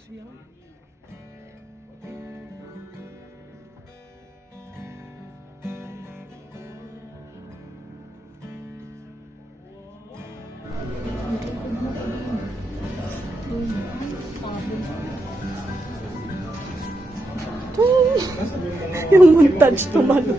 kasi ako. Yung montage tumalo.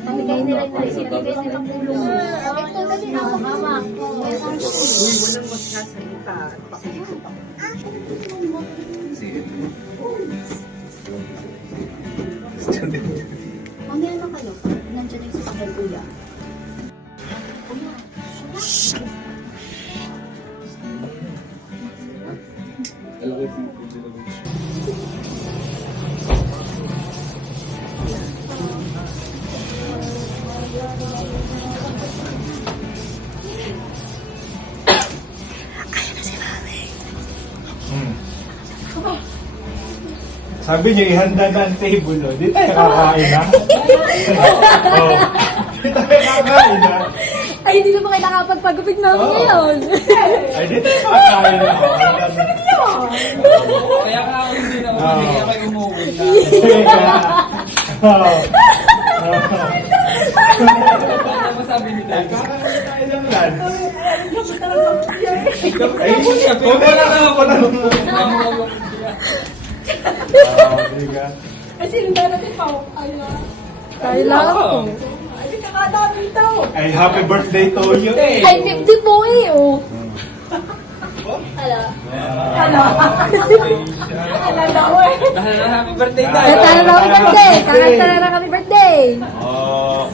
Nabigay nila ng tulong mo. Ito, dali na ako, mama. Uy, walang magsasalita. Pakilikot ako. Sige. Mamaya na kayo. Nandiyan yung sasakyan, kuya. Sabi niya, ihanda na ang table, oh. Di tayo kakain, ha? Oh. Di tayo kakain, ha? Ay, hindi na ba kayo nakapagpagupit namin ngayon? Ay, di tayo kakain, ha? Kaya ka ako hindi na umuwi. Kaya kayo umuwi na. Ano ba sabi nila? Kakain lang yan. Ay, kung wala na ako na. Kasi hindi natin pa Kailangan ko. Ay, kakadami ito. Ay, happy birthday to you. Ay, 50 po eh, oh. Hala. Hala daw eh. Happy birthday tayo. Kanta na kami birthday. Kakanta na kami birthday. Oh.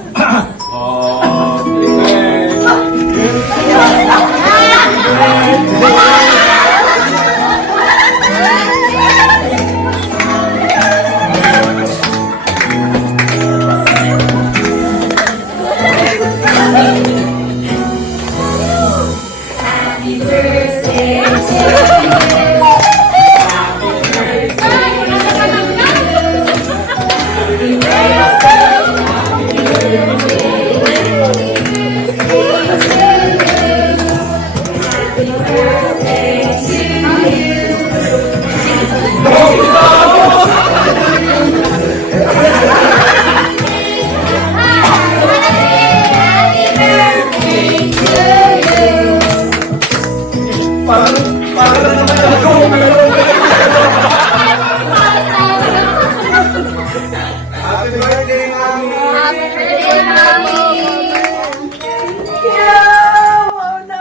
Happy birthday, Mami! Happy birthday, Mami!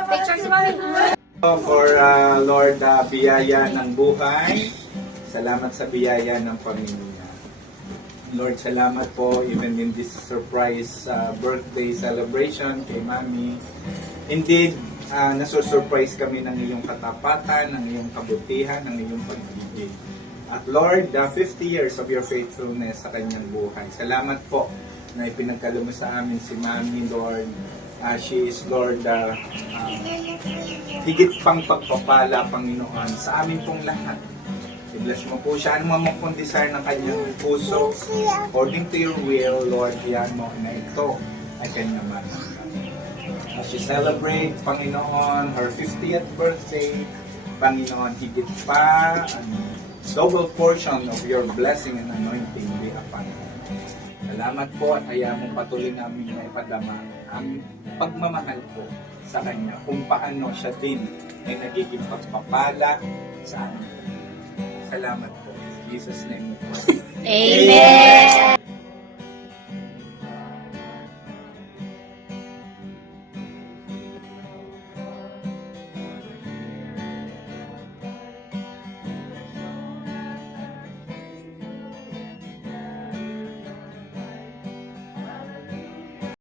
Picture si Mami. For Lord, biyaya ng buhay. Salamat sa biyaya ng pamilya. Lord, salamat po even in this surprise birthday celebration kay Mami. Indeed, nasusurprise kami ng iyong katapatan, ng iyong kabutihan, ng iyong pag-ibig. At Lord, 50 years of your faithfulness sa kanyang buhay. Salamat po na ipinagkalo mo sa amin si Mami, Lord. She is, Lord, higit pang pagpapala, Panginoon, sa amin pong lahat. I-bless mo po siya. Ano man pong desire ng kanyang puso, according to your will, Lord, yan mo na ito ay kanyang manang. As she celebrate, Panginoon, her 50th birthday, Panginoon, higit pa, double portion of your blessing and anointing be upon her. Salamat po at hayaan mong patuloy namin na ipadama ang pagmamahal po sa kanya kung paano siya din ay nagiging pagpapala sa amin. Salamat po. In Jesus' name. Amen!